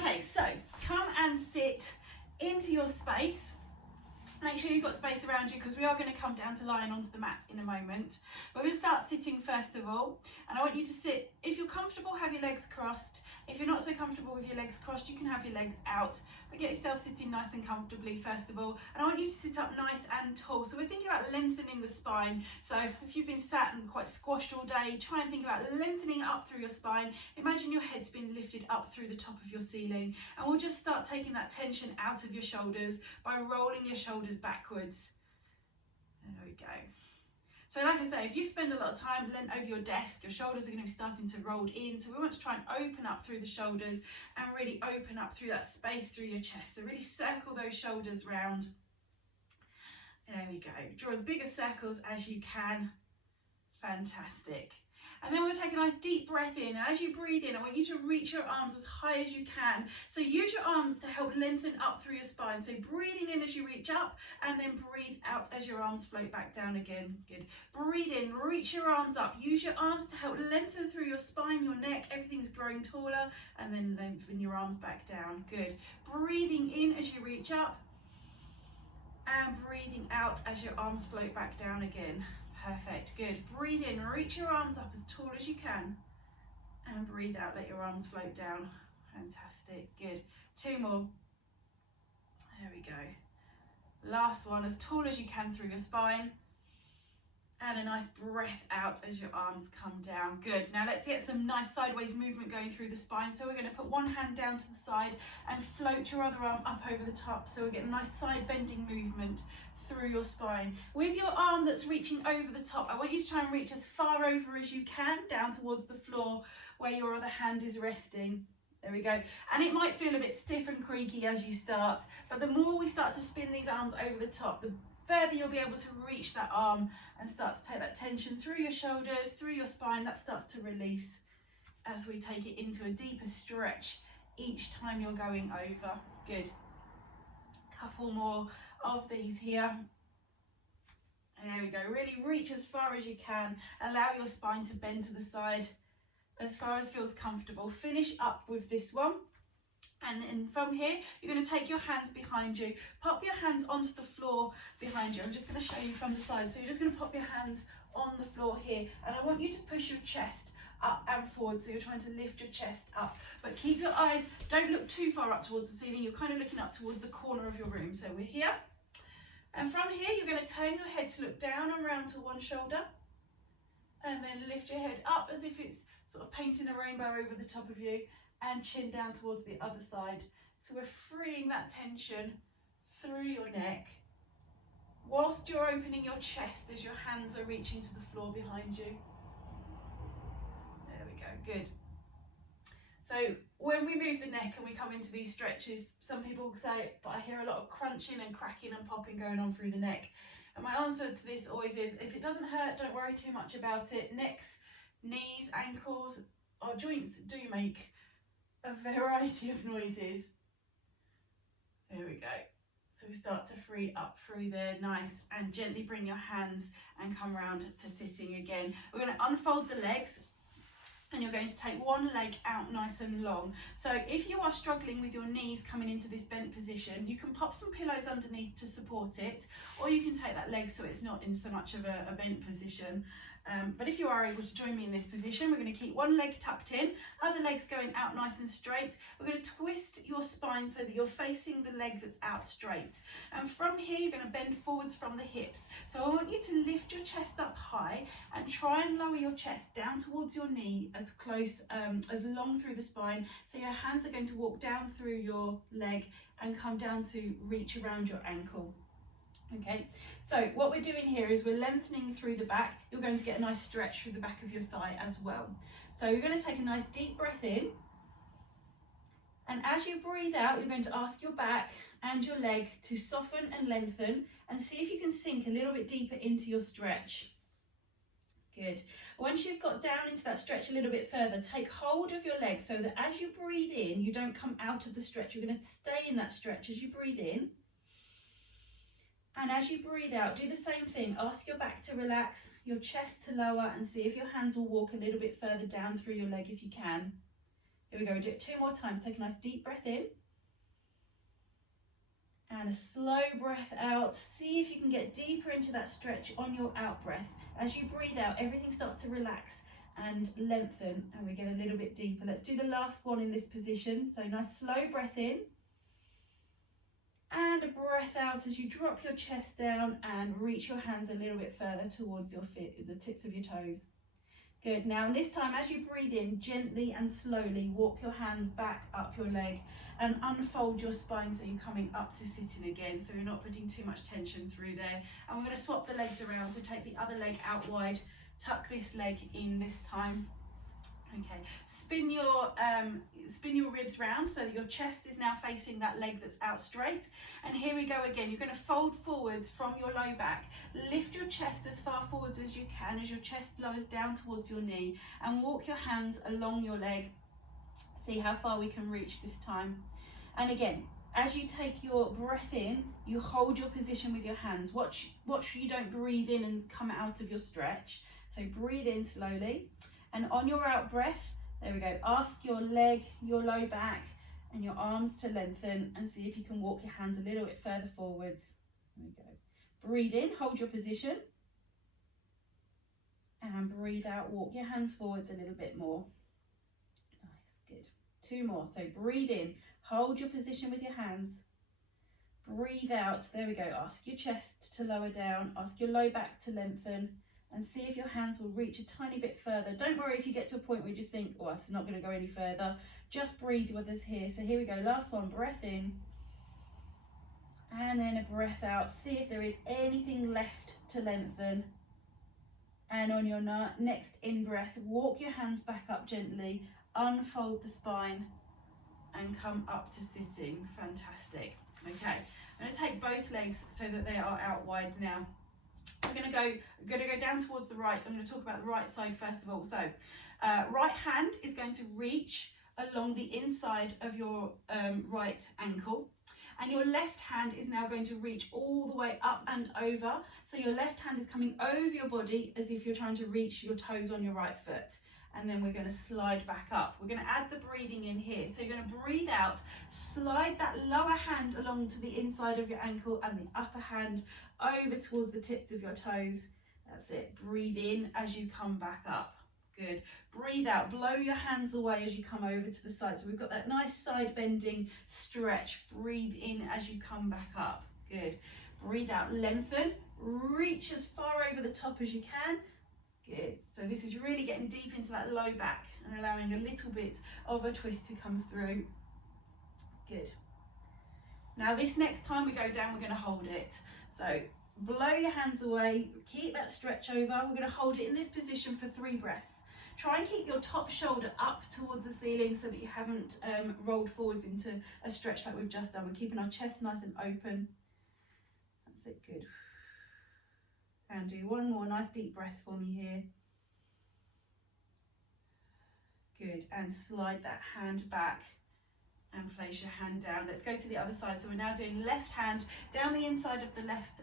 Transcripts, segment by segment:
Okay, so come and sit into your space. Make sure you've got space around you because we are going to come down to lying onto the mat in a moment. We're going to start sitting first of all, and I want you to sit, if you're comfortable, have your legs crossed. If you're not so comfortable with your legs crossed, you can have your legs out, but get yourself sitting nice and comfortably first of all. And I want you to sit up nice and tall. So we're thinking about lengthening the spine. So if you've been sat and quite squashed all day, try and think about lengthening up through your spine. Imagine your head's been lifted up through the top of your ceiling, and we'll just start taking that tension out of your shoulders by rolling your shoulders backwards. There we go. So like I say, if you spend a lot of time leant over your desk, your shoulders are going to be starting to roll in. So we want to try and open up through the shoulders and really open up through that space through your chest. So really circle those shoulders round. There we go. Draw as big a circles as you can. Fantastic. And then we'll take a nice deep breath in. And as you breathe in, I want you to reach your arms as high as you can. So use your arms to help lengthen up through your spine. So breathing in as you reach up, and then breathe out as your arms float back down again. Good. Breathe in, reach your arms up. Use your arms to help lengthen through your spine, your neck. Everything's growing taller, and then lengthen your arms back down. Good. Breathing in as you reach up, and breathing out as your arms float back down again. Perfect, good. Breathe in, reach your arms up as tall as you can, and breathe out, let your arms float down. Fantastic, good. Two more. There we go. Last one, as tall as you can through your spine, and a nice breath out as your arms come down. Good. Now let's get some nice sideways movement going through the spine. So we're going to put one hand down to the side and float your other arm up over the top. So we get a nice side bending movement through your spine. With your arm that's reaching over the top, I want you to try and reach as far over as you can down towards the floor where your other hand is resting. There we go. And it might feel a bit stiff and creaky as you start, but the more we start to spin these arms over the top, the further you'll be able to reach that arm and start to take that tension through your shoulders, through your spine. That starts to release as we take it into a deeper stretch each time you're going over. Good. Couple more of these here. There we go. Really reach as far as you can. Allow your spine to bend to the side as far as feels comfortable. Finish up with this one. And then from here, you're going to take your hands behind you. Pop your hands onto the floor behind you. I'm just going to show you from the side. So you're just going to pop your hands on the floor here. And I want you to push your chest up and forward. So you're trying to lift your chest up. But keep your eyes, don't look too far up towards the ceiling. You're kind of looking up towards the corner of your room. So we're here. And from here, you're going to turn your head to look down and round to one shoulder. And then lift your head up as if it's sort of painting a rainbow over the top of you. And chin down towards the other side. So we're freeing that tension through your neck whilst you're opening your chest as your hands are reaching to the floor behind you. There we go, good. So when we move the neck and we come into these stretches, some people say, but I hear a lot of crunching and cracking and popping going on through the neck. And my answer to this always is, if it doesn't hurt, don't worry too much about it. Necks, knees, ankles, our joints do make a variety of noises. There we go. So we start to free up through there, nice, and gently bring your hands and come round to sitting again. We're going to unfold the legs, and you're going to take one leg out nice and long. So if you are struggling with your knees coming into this bent position, you can pop some pillows underneath to support it, or you can take that leg so it's not in so much of a bent position. But if you are able to join me in this position, we're going to keep one leg tucked in, other leg's going out nice and straight. We're going to twist your spine so that you're facing the leg that's out straight. And from here, you're going to bend forwards from the hips. So I want you to lift your chest up high and try and lower your chest down towards your knee as close, as long through the spine. So your hands are going to walk down through your leg and come down to reach around your ankle. Okay, so what we're doing here is we're lengthening through the back. You're going to get a nice stretch through the back of your thigh as well. So you're going to take a nice deep breath in. And as you breathe out, you're going to ask your back and your leg to soften and lengthen, and see if you can sink a little bit deeper into your stretch. Good. Once you've got down into that stretch a little bit further, take hold of your leg so that as you breathe in, you don't come out of the stretch. You're going to stay in that stretch as you breathe in. And as you breathe out, do the same thing. Ask your back to relax, your chest to lower, and see if your hands will walk a little bit further down through your leg if you can. Here we go, we'll do it 2 more times. Take a nice deep breath in. And a slow breath out. See if you can get deeper into that stretch on your out breath. As you breathe out, everything starts to relax and lengthen, and we get a little bit deeper. Let's do the last one in this position. So nice slow breath in. And a breath out as you drop your chest down and reach your hands a little bit further towards your feet, the tips of your toes. Good. Now this time, as you breathe in, gently and slowly walk your hands back up your leg and unfold your spine so you're coming up to sitting again, so you're not putting too much tension through there. And we're going to swap the legs around, so take the other leg out wide, tuck this leg in this time. Okay, spin your ribs round so that your chest is now facing that leg that's out straight. And here we go again. You're going to fold forwards from your low back. Lift your chest as far forwards as you can as your chest lowers down towards your knee, and walk your hands along your leg. See how far we can reach this time. And again, as you take your breath in, you hold your position with your hands. Watch you don't breathe in and come out of your stretch. So breathe in slowly. And on your out breath, there we go, ask your leg, your low back and your arms to lengthen, and see if you can walk your hands a little bit further forwards. There we go. Breathe in, hold your position. And breathe out, walk your hands forwards a little bit more. Nice, good. 2 more. So breathe in, hold your position with your hands. Breathe out, there we go. Ask your chest to lower down, ask your low back to lengthen, and see if your hands will reach a tiny bit further. Don't worry if you get to a point where you just think, oh, it's not going to go any further. Just breathe with us here. So here we go, last one, breath in. And then a breath out. See if there is anything left to lengthen. And on your next in-breath, walk your hands back up gently, unfold the spine, and come up to sitting. Fantastic. Okay, I'm going to take both legs so that they are out wide now. We're going to go down towards the right. I'm going to talk about the right side first of all. So right hand is going to reach along the inside of your right ankle, and your left hand is now going to reach all the way up and over. So your left hand is coming over your body as if you're trying to reach your toes on your right foot. And then we're going to slide back up. We're going to add the breathing in here. So you're going to breathe out, slide that lower hand along to the inside of your ankle and the upper hand over towards the tips of your toes. That's it. Breathe in as you come back up. Good. Breathe out, blow your hands away as you come over to the side. So we've got that nice side bending stretch. Breathe in as you come back up. Good. Breathe out, lengthen, reach as far over the top as you can. Good. So this is really getting deep into that low back and allowing a little bit of a twist to come through. Good. Now this next time we go down, we're going to hold it. So blow your hands away, keep that stretch over. We're going to hold it in this position for 3 breaths. Try and keep your top shoulder up towards the ceiling so that you haven't rolled forwards into a stretch like we've just done. We're keeping our chest nice and open. That's it, good. And do 1 more nice deep breath for me here. Good, and slide that hand back and place your hand down. Let's go to the other side. So we're now doing left hand down the inside of the left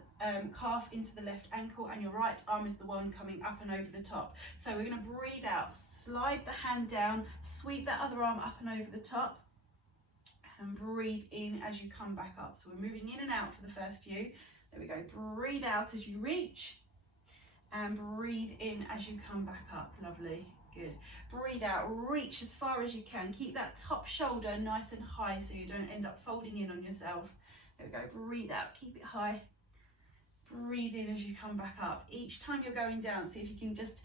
calf into the left ankle, and your right arm is the one coming up and over the top. So we're going to breathe out, slide the hand down, sweep that other arm up and over the top, and breathe in as you come back up. So we're moving in and out for the first few. There we go. Breathe out as you reach, and breathe in as you come back up. Lovely. Good. Breathe out, reach as far as you can. Keep that top shoulder nice and high so you don't end up folding in on yourself. There we go. Breathe out, keep it high. Breathe in as you come back up. Each time you're going down, see if you can just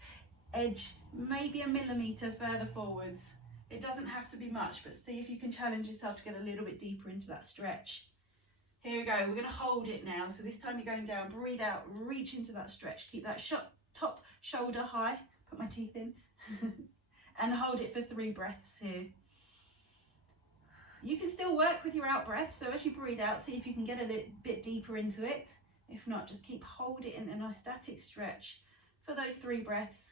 edge maybe a millimetre further forwards. It doesn't have to be much, but see if you can challenge yourself to get a little bit deeper into that stretch. Here we go. We're going to hold it now. So this time you're going down. Breathe out, reach into that stretch. Keep that top shoulder high. Put my teeth in. And hold it for 3 breaths here. You can still work with your out breath, so as you breathe out, see if you can get a little bit deeper into it. If not, just keep hold it in a nice static stretch for those 3 breaths.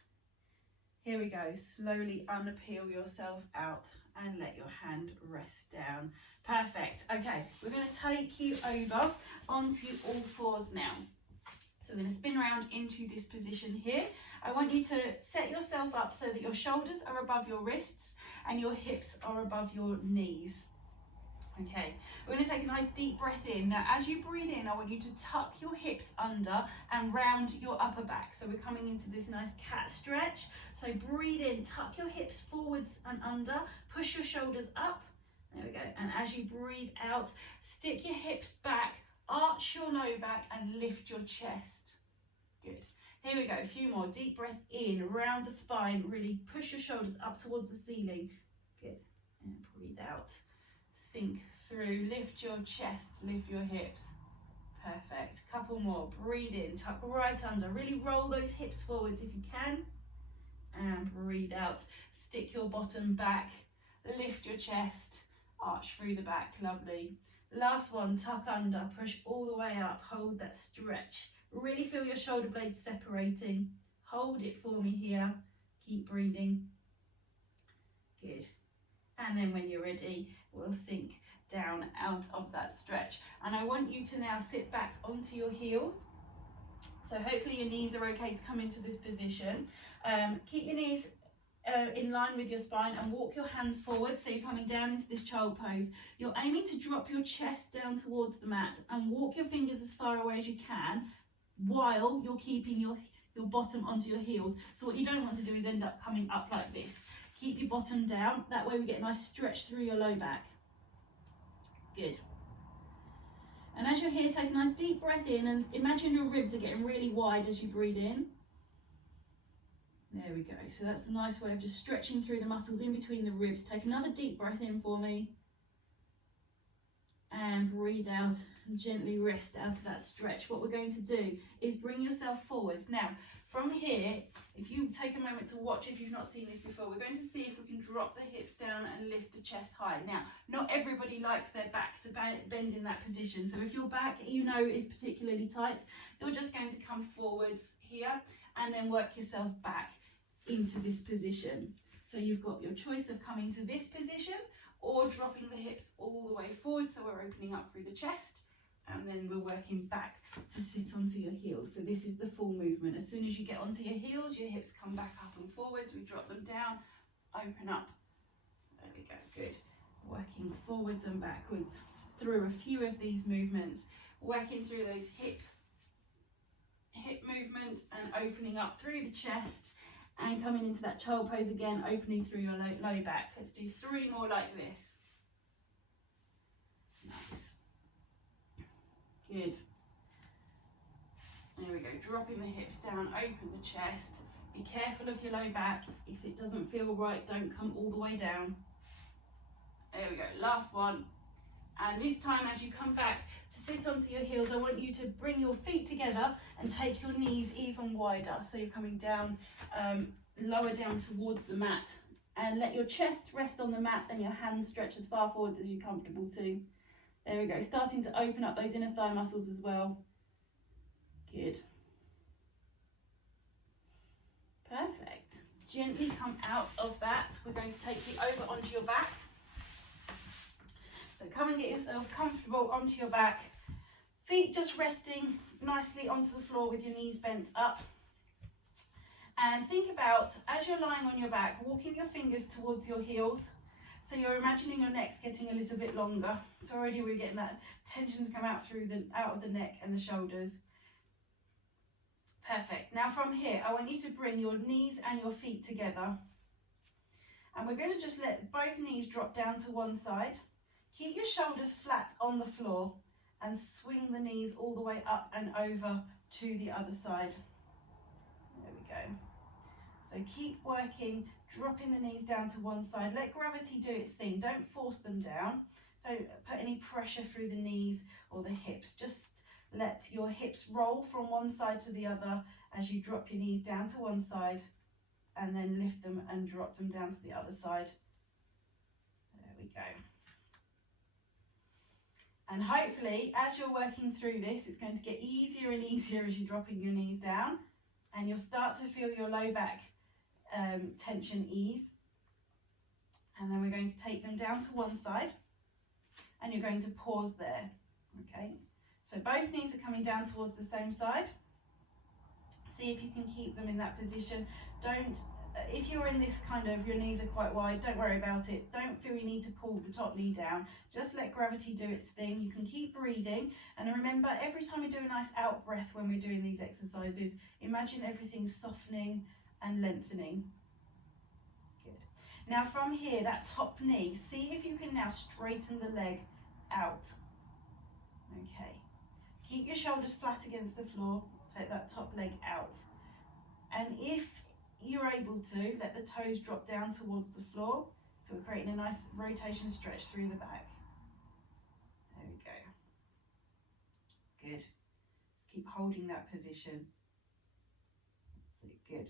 Here we go. Slowly unpeel yourself out and let your hand rest down. Perfect. Okay, we're going to take you over onto all 4s now. So we're going to spin around into this position here. I want you to set yourself up so that your shoulders are above your wrists and your hips are above your knees. Okay, we're going to take a nice deep breath in. Now, as you breathe in, I want you to tuck your hips under and round your upper back. So we're coming into this nice cat stretch. So breathe in, tuck your hips forwards and under, push your shoulders up. There we go. And as you breathe out, stick your hips back, arch your low back and lift your chest. Good. Here we go. A few more. Deep breath in, round the spine. Really push your shoulders up towards the ceiling. Good. And breathe out. Sink through, lift your chest, lift your hips. Perfect. Couple more. Breathe in, tuck right under. Really roll those hips forwards if you can. And breathe out. Stick your bottom back, lift your chest, arch through the back. Lovely. Last one, tuck under, push all the way up, hold that stretch. Really feel your shoulder blades separating. Hold it for me here. Keep breathing. Good. And then when you're ready, we'll sink down out of that stretch. And I want you to now sit back onto your heels. So hopefully your knees are okay to come into this position. Keep your knees in line with your spine and walk your hands forward. So you're coming down into this child pose. You're aiming to drop your chest down towards the mat and walk your fingers as far away as you can while you're keeping your bottom onto your heels. So what you don't want to do is end up coming up like this. Keep your bottom down. That way we get a nice stretch through your low back. Good. And as you're here, take a nice deep breath in and imagine your ribs are getting really wide as you breathe in. There we go. So that's a nice way of just stretching through the muscles in between the ribs. Take another deep breath in for me. And breathe out and gently rest out of that stretch. What we're going to do is bring yourself forwards. Now, from here, if you take a moment to watch, if you've not seen this before, we're going to see if we can drop the hips down and lift the chest high. Now, not everybody likes their back to bend in that position. So if your back, you know, is particularly tight, you're just going to come forwards here and then work yourself back into this position. So you've got your choice of coming to this position or dropping the hips all the way forward, so we're opening up through the chest, and then we're working back to sit onto your heels. So this is the full movement. As soon as you get onto your heels, your hips come back up and forwards, we drop them down, open up. There we go, good. Working forwards and backwards through a few of these movements, working through those hip movement and opening up through the chest, and coming into that child pose again, opening through your low back. Let's do 3 more like this. Nice. Good. There we go, dropping the hips down, open the chest. Be careful of your low back. If it doesn't feel right, don't come all the way down. There we go, last one. And this time as you come back to sit onto your heels, I want you to bring your feet together and take your knees even wider. So you're coming down, lower down towards the mat. And let your chest rest on the mat and your hands stretch as far forwards as you're comfortable to. There we go, starting to open up those inner thigh muscles as well. Good. Perfect. Gently come out of that. We're going to take you over onto your back. So come and get yourself comfortable onto your back. Feet just resting nicely onto the floor with your knees bent up. And think about, as you're lying on your back, walking your fingers towards your heels. So you're imagining your neck's getting a little bit longer. So already we're getting that tension to come out out of the neck and the shoulders. Perfect. Now from here, I want you to bring your knees and your feet together. And we're going to just let both knees drop down to one side. Keep your shoulders flat on the floor and swing the knees all the way up and over to the other side. There we go. So keep working, dropping the knees down to one side. Let gravity do its thing. Don't force them down. Don't put any pressure through the knees or the hips. Just let your hips roll from one side to the other as you drop your knees down to one side and then lift them and drop them down to the other side. There we go. And hopefully, as you're working through this, it's going to get easier and easier as you're dropping your knees down, and you'll start to feel your low back tension ease. And then we're going to take them down to one side, and you're going to pause there. Okay, so both knees are coming down towards the same side. See if you can keep them in that position. Don't, if you're in this kind of, your knees are quite wide, don't worry about it. Don't feel you need to pull the top knee down. Just let gravity do its thing. You can keep breathing. And remember, every time we do a nice out breath when we're doing these exercises, imagine everything softening and lengthening. Good. Now from here, that top knee, see if you can now straighten the leg out. Okay. Keep your shoulders flat against the floor. Take that top leg out. And if you're able to, let the toes drop down towards the floor. So we're creating a nice rotation stretch through the back. There we go. Good. Just keep holding that position. That's it, good.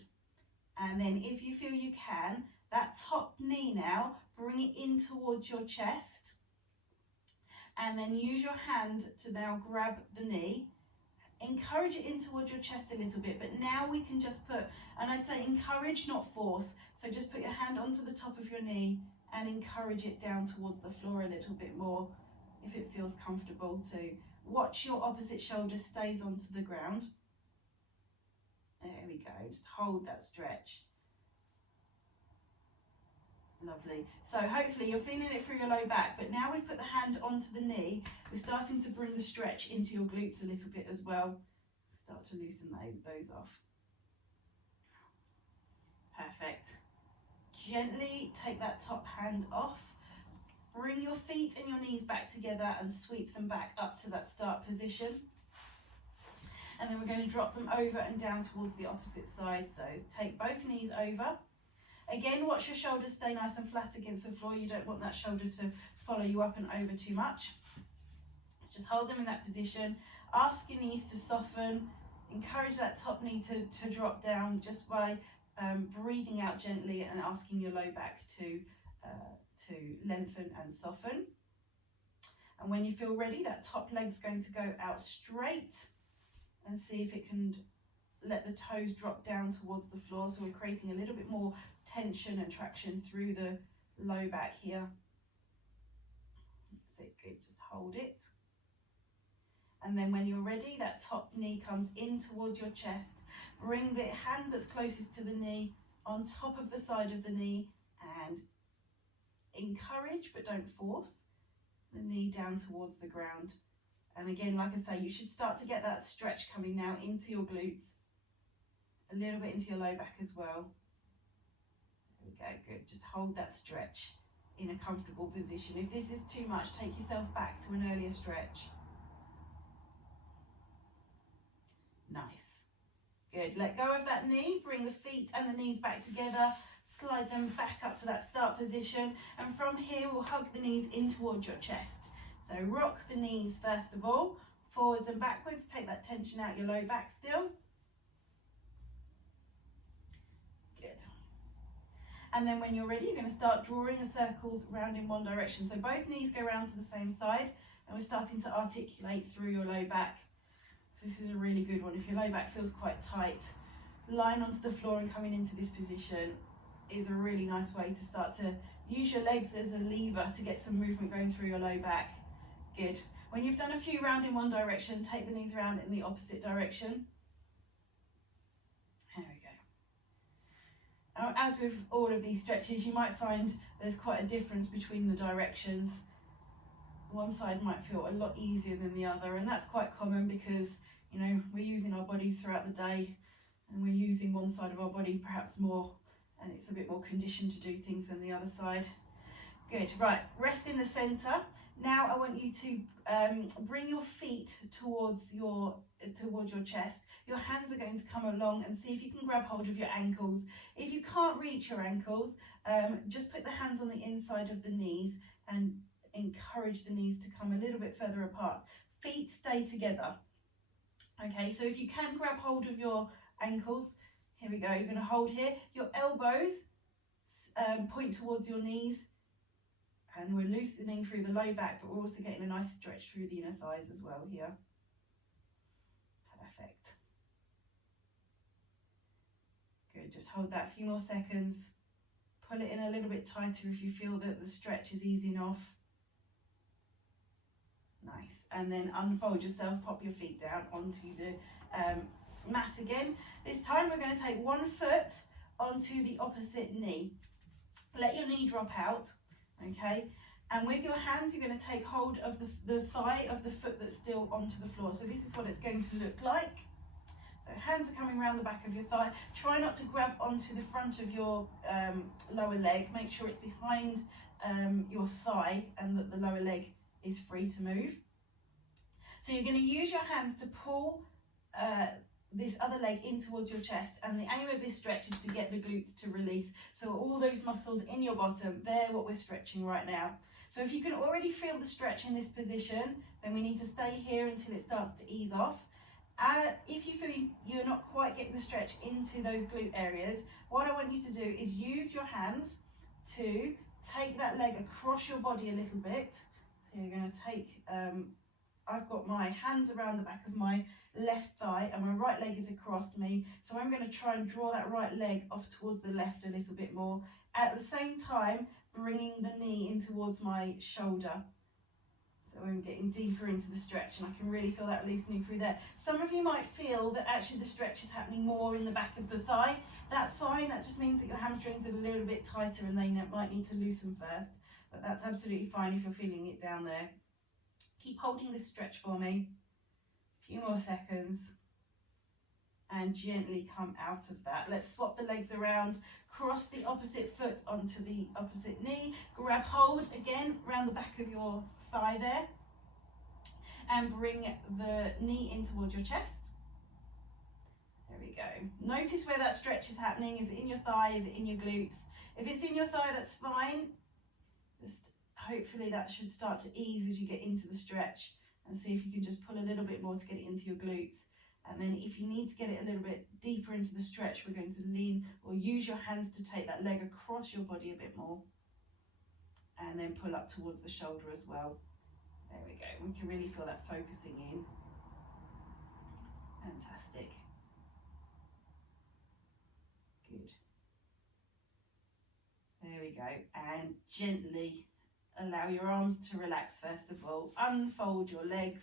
And then if you feel you can, that top knee now, bring it in towards your chest. And then use your hand to now grab the knee. Encourage it in towards your chest a little bit, but now we can just put, and I'd say encourage, not force. So just put your hand onto the top of your knee and encourage it down towards the floor a little bit more if it feels comfortable to. Watch your opposite shoulder stays onto the ground. There we go, just hold that stretch. Lovely. So hopefully you're feeling it through your low back, but now we've put the hand onto the knee, we're starting to bring the stretch into your glutes a little bit as well. Start to loosen those off. Perfect. Gently take that top hand off. Bring your feet and your knees back together and sweep them back up to that start position. And then we're going to drop them over and down towards the opposite side. So take both knees over. Again, watch your shoulders stay nice and flat against the floor. You don't want that shoulder to follow you up and over too much. Let's just hold them in that position. Ask your knees to soften. Encourage that top knee to drop down just by breathing out gently and asking your low back to lengthen and soften. And when you feel ready, that top leg's going to go out straight, and see if it can let the toes drop down towards the floor. So we're creating a little bit more tension and traction through the low back here. That's it, good, just hold it. And then when you're ready, that top knee comes in towards your chest. Bring the hand that's closest to the knee on top of the side of the knee and encourage, but don't force, the knee down towards the ground. And again, like I say, you should start to get that stretch coming now into your glutes, a little bit into your low back as well. There we go, good. Just hold that stretch in a comfortable position. If this is too much, take yourself back to an earlier stretch. Nice. Good. Let go of that knee, bring the feet and the knees back together, slide them back up to that start position, and from here we'll hug the knees in towards your chest. So rock the knees first of all, forwards and backwards, take that tension out your low back still. Good. And then when you're ready, you're going to start drawing the circles round in one direction. So both knees go round to the same side, and we're starting to articulate through your low back. So this is a really good one. If your low back feels quite tight, lying onto the floor and coming into this position is a really nice way to start to use your legs as a lever to get some movement going through your low back. Good. When you've done a few round in one direction, take the knees around in the opposite direction. There we go. Now, as with all of these stretches, you might find there's quite a difference between the directions. One side might feel a lot easier than the other, and that's quite common because, you know, we're using our bodies throughout the day, and we're using one side of our body perhaps more, and it's a bit more conditioned to do things than the other side. Good. Right, rest in the center. Now I want you to bring your feet towards your chest. Your hands are going to come along, and see if you can grab hold of your ankles. If you can't reach your ankles, just put the hands on the inside of the knees and encourage the knees to come a little bit further apart. Feet stay together. Okay, so if you can grab hold of your ankles, here we go, you're going to hold here. Your elbows point towards your knees, and we're loosening through the low back, but we're also getting a nice stretch through the inner thighs as well here. Perfect. Good, just hold that a few more seconds. Pull it in a little bit tighter if you feel that the stretch is easing off. Nice. And then unfold yourself, pop your feet down onto the mat again. This time we're going to take one foot onto the opposite knee. Let your knee drop out, okay? And with your hands, you're going to take hold of the thigh of the foot that's still onto the floor. So this is what it's going to look like. So hands are coming around the back of your thigh. Try not to grab onto the front of your lower leg. Make sure it's behind your thigh and that the lower leg is free to move. So you're going to use your hands to pull this other leg in towards your chest, and the aim of this stretch is to get the glutes to release. So all those muscles in your bottom, they're what we're stretching right now. So if you can already feel the stretch in this position, then we need to stay here until it starts to ease off. If you feel you're not quite getting the stretch into those glute areas, what I want you to do is use your hands to take that leg across your body a little bit. So you're going to take, I've got my hands around the back of my left thigh and my right leg is across me. So I'm going to try and draw that right leg off towards the left a little bit more. At the same time, bringing the knee in towards my shoulder. So I'm getting deeper into the stretch and I can really feel that loosening through there. Some of you might feel that actually the stretch is happening more in the back of the thigh. That's fine, that just means that your hamstrings are a little bit tighter and they might need to loosen first. But that's absolutely fine if you're feeling it down there. Keep holding this stretch for me. A few more seconds. And gently come out of that. Let's swap the legs around. Cross the opposite foot onto the opposite knee. Grab hold again around the back of your thigh there. And bring the knee in towards your chest. There we go. Notice where that stretch is happening. Is it in your thigh? Is it in your glutes? If it's in your thigh, that's fine. Just hopefully that should start to ease as you get into the stretch. And see if you can just pull a little bit more to get it into your glutes. And then if you need to get it a little bit deeper into the stretch, we're going to lean or use your hands to take that leg across your body a bit more. And then pull up towards the shoulder as well. There we go. We can really feel that focusing in. Fantastic. Good. There we go. And gently allow your arms to relax first of all. Unfold your legs.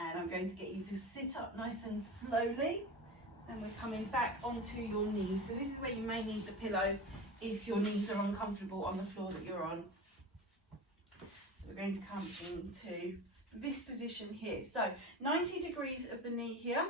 And I'm going to get you to sit up nice and slowly. And we're coming back onto your knees. So this is where you may need the pillow if your knees are uncomfortable on the floor that you're on. So we're going to come into this position here. So 90 degrees of the knee here.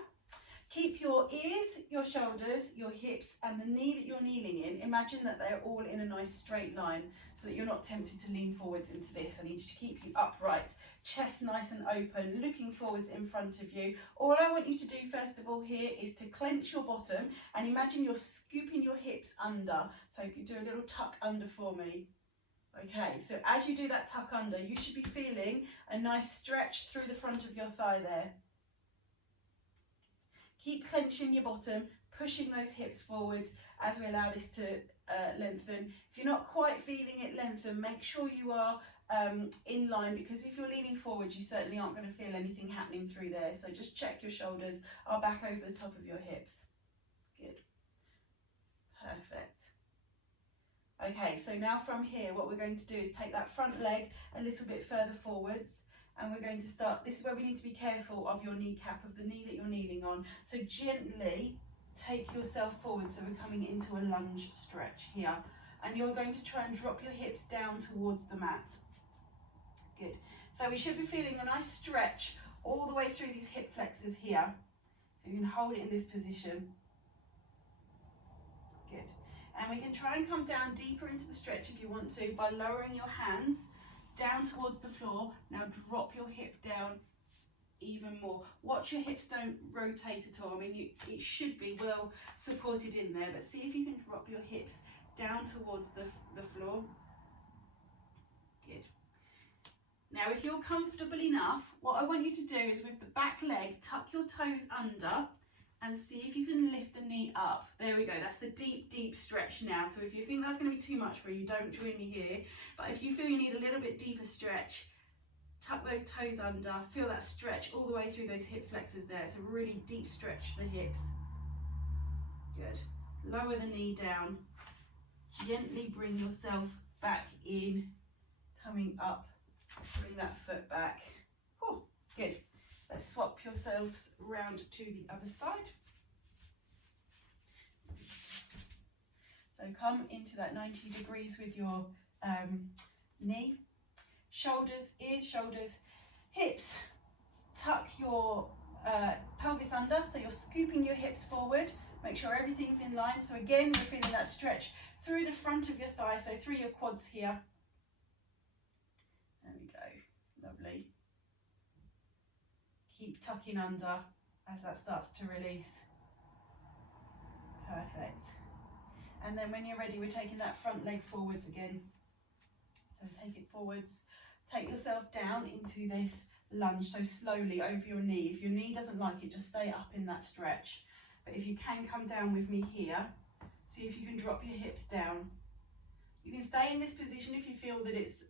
Keep your ears, your shoulders, your hips and the knee that you're kneeling in. Imagine that they're all in a nice straight line so that you're not tempted to lean forwards into this. I need you to keep you upright, chest nice and open, looking forwards in front of you. All I want you to do first of all here is to clench your bottom and imagine you're scooping your hips under. So you can do a little tuck under for me. Okay, so as you do that tuck under, you should be feeling a nice stretch through the front of your thigh there. Keep clenching your bottom, pushing those hips forwards as we allow this to lengthen. If you're not quite feeling it lengthen, make sure you are in line, because if you're leaning forward, you certainly aren't going to feel anything happening through there. So just check your shoulders are back over the top of your hips. Good. Perfect. Okay, so now from here, what we're going to do is take that front leg a little bit further forwards. And we're going to start, this is where we need to be careful of your kneecap, of the knee that you're kneeling on. So gently take yourself forward. So we're coming into a lunge stretch here. And you're going to try and drop your hips down towards the mat. Good. So we should be feeling a nice stretch all the way through these hip flexors here. So you can hold it in this position. Good. And we can try and come down deeper into the stretch if you want to by lowering your hands down towards the floor. Now drop your hip down even more. Watch your hips don't rotate at all. I mean, it should be well supported in there, but see if you can drop your hips down towards the floor. Good. Now, if you're comfortable enough, what I want you to do is with the back leg, tuck your toes under and see if you can lift the knee up. There we go, that's the deep, deep stretch now. So if you think that's going to be too much for you, don't join me here. But if you feel you need a little bit deeper stretch, tuck those toes under, feel that stretch all the way through those hip flexors there. It's a really deep stretch for the hips. Good. Lower the knee down. Gently bring yourself back in, coming up, bring that foot back. Oh, good. Let's swap yourselves round to the other side. So come into that 90 degrees with your knee, shoulders, ears, shoulders, hips. Tuck your pelvis under, so you're scooping your hips forward. Make sure everything's in line. So again, we're feeling that stretch through the front of your thigh, so through your quads here. There we go, lovely. Keep tucking under as that starts to release. Perfect. And then when you're ready, we're taking that front leg forwards again. So take it forwards, take yourself down into this lunge, so slowly over your knee. If your knee doesn't like it, just stay up in that stretch. But if you can come down with me here, see if you can drop your hips down. You can stay in this position if you feel that it's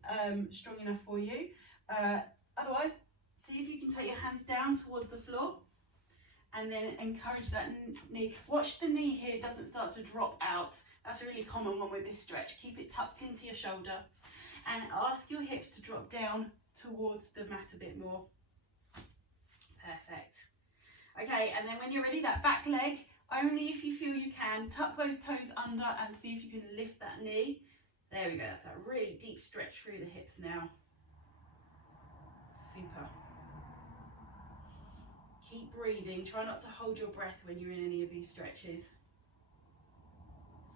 strong enough for you. Otherwise, see if you can take your hands down towards the floor and then encourage that knee. Watch the knee here, it doesn't start to drop out. That's a really common one with this stretch. Keep it tucked into your shoulder and ask your hips to drop down towards the mat a bit more. Perfect. Okay, and then when you're ready, that back leg, only if you feel you can, tuck those toes under and see if you can lift that knee. There we go, that's that really deep stretch through the hips now. Super. Keep breathing, try not to hold your breath when you're in any of these stretches.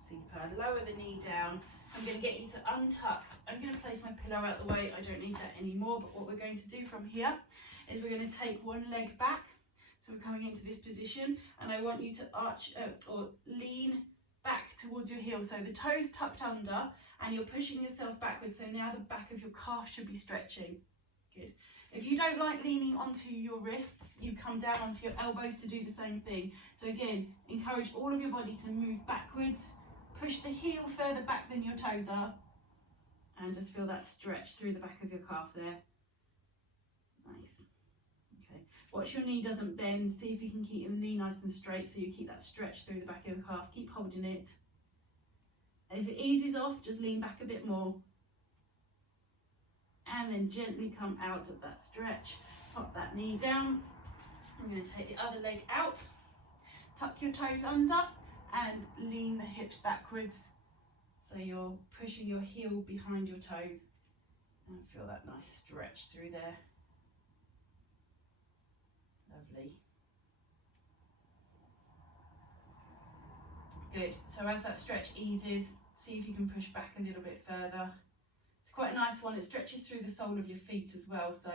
Super, lower the knee down. I'm going to get you to untuck. I'm going to place my pillow out the way, I don't need that anymore, but what we're going to do from here is we're going to take one leg back. So we're coming into this position and I want you to arch or lean back towards your heel. So the toes tucked under and you're pushing yourself backwards. So now the back of your calf should be stretching. Good. If you don't like leaning onto your wrists, you come down onto your elbows to do the same thing. So again, encourage all of your body to move backwards. Push the heel further back than your toes are. And just feel that stretch through the back of your calf there. Nice. Okay. Watch your knee doesn't bend. See if you can keep your knee nice and straight so you keep that stretch through the back of your calf. Keep holding it. And if it eases off, just lean back a bit more. And then gently come out of that stretch. Pop that knee down. I'm going to take the other leg out. Tuck your toes under and lean the hips backwards. So you're pushing your heel behind your toes. And feel that nice stretch through there. Lovely. Good. So as that stretch eases, see if you can push back a little bit further. It's quite a nice one. It stretches through the sole of your feet as well. So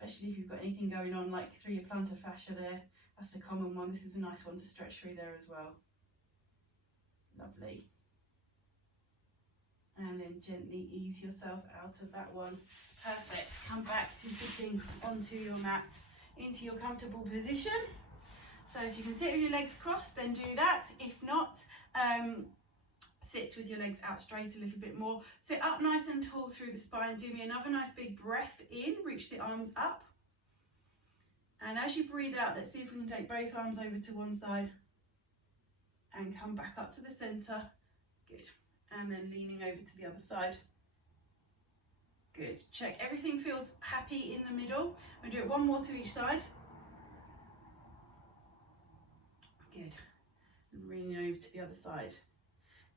especially if you've got anything going on like through your plantar fascia there, that's a common one. This is a nice one to stretch through there as well. Lovely. And then gently ease yourself out of that one. Perfect. Come back to sitting onto your mat into your comfortable position. So if you can sit with your legs crossed, then do that. If not, sit with your legs out straight a little bit more. Sit up nice and tall through the spine. Do me another nice big breath in. Reach the arms up. And as you breathe out, let's see if we can take both arms over to one side and come back up to the center. Good. And then leaning over to the other side. Good. Check everything feels happy in the middle. We'll do it one more to each side. Good. And leaning over to the other side.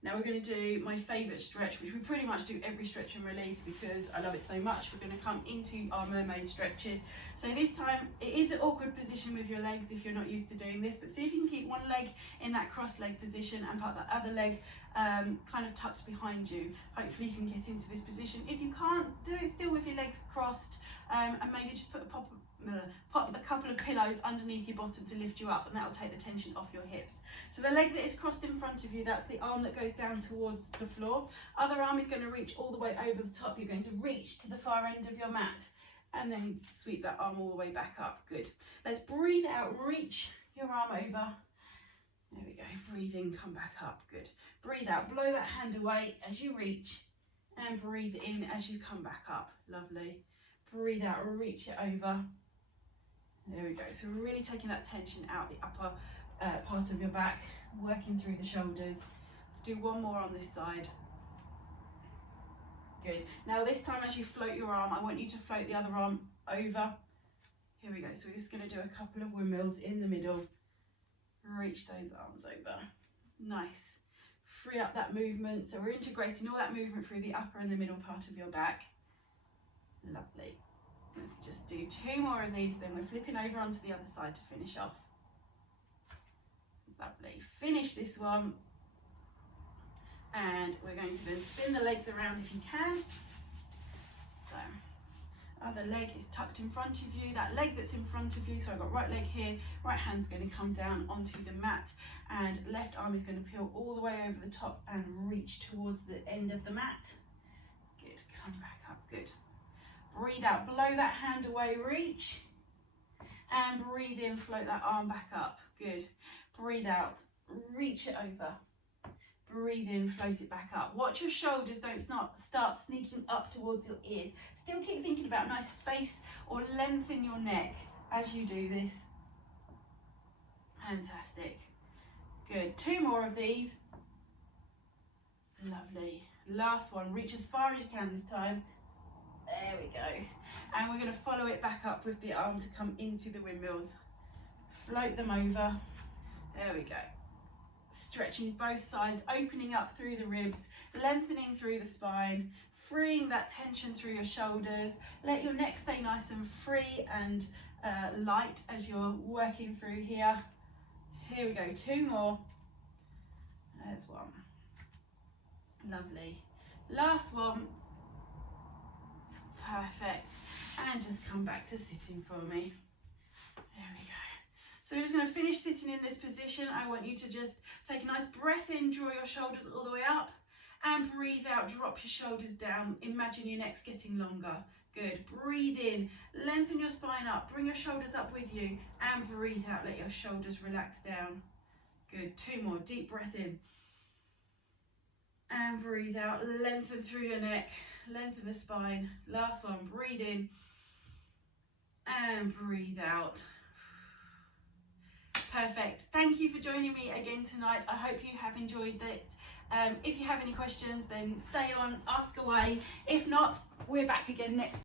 Now we're going to do my favourite stretch, which we pretty much do every stretch and release because I love it so much. We're going to come into our mermaid stretches. So this time it is an awkward position with your legs if you're not used to doing this, but see if you can keep one leg in that cross leg position and put the other leg kind of tucked behind you. Hopefully you can get into this position. If you can't, do it still with your legs crossed and maybe just pop a couple of pillows underneath your bottom to lift you up, and that will take the tension off your hips. So the leg that is crossed in front of you, that's the arm that goes down towards the floor. Other arm is going to reach all the way over the top. You're going to reach to the far end of your mat and then sweep that arm all the way back up. Good. Let's breathe out, reach your arm over. There we go. Breathe in, come back up. Good. Breathe out, blow that hand away as you reach, and breathe in as you come back up. Lovely. Breathe out, reach it over. There we go. So we're really taking that tension out the upper part of your back, working through the shoulders. Let's do one more on this side. Good. Now this time as you float your arm, I want you to float the other arm over. Here we go. So we're just going to do a couple of windmills in the middle. Reach those arms over. Nice. Free up that movement. So we're integrating all that movement through the upper and the middle part of your back. Lovely. Let's just do 2 more of these, then we're flipping over onto the other side to finish off. Lovely. Finish this one. And we're going to then spin the legs around if you can. So, other leg is tucked in front of you. That leg that's in front of you, so I've got right leg here, right hand's going to come down onto the mat, and left arm is going to peel all the way over the top and reach towards the end of the mat. Good. Come back up. Good. Breathe out, blow that hand away, reach, and breathe in, float that arm back up. Good. Breathe out, reach it over. Breathe in, float it back up. Watch your shoulders don't start sneaking up towards your ears. Still keep thinking about nice space or lengthen your neck as you do this. Fantastic. Good. 2 more of these. Lovely. Last one. Reach as far as you can this time. There we go. And we're going to follow it back up with the arm to come into the windmills. Float them over. There we go. Stretching both sides, opening up through the ribs, lengthening through the spine, freeing that tension through your shoulders. Let your neck stay nice and free and light as you're working through here. Here we go, 2 more. There's one. Lovely. Last one. Perfect. And just come back to sitting for me. There we go. So we're just going to finish sitting in this position. I want you to just take a nice breath in, draw your shoulders all the way up, and breathe out, drop your shoulders down. Imagine your neck's getting longer. Good. Breathe in, lengthen your spine up, bring your shoulders up with you, and breathe out, let your shoulders relax down. Good. 2 more. Deep breath in. And breathe out, lengthen through your neck, lengthen the spine. Last one, breathe in and breathe out. Perfect. Thank you for joining me again tonight. I hope you have enjoyed it. If you have any questions, then stay on, ask away. If not, we're back again next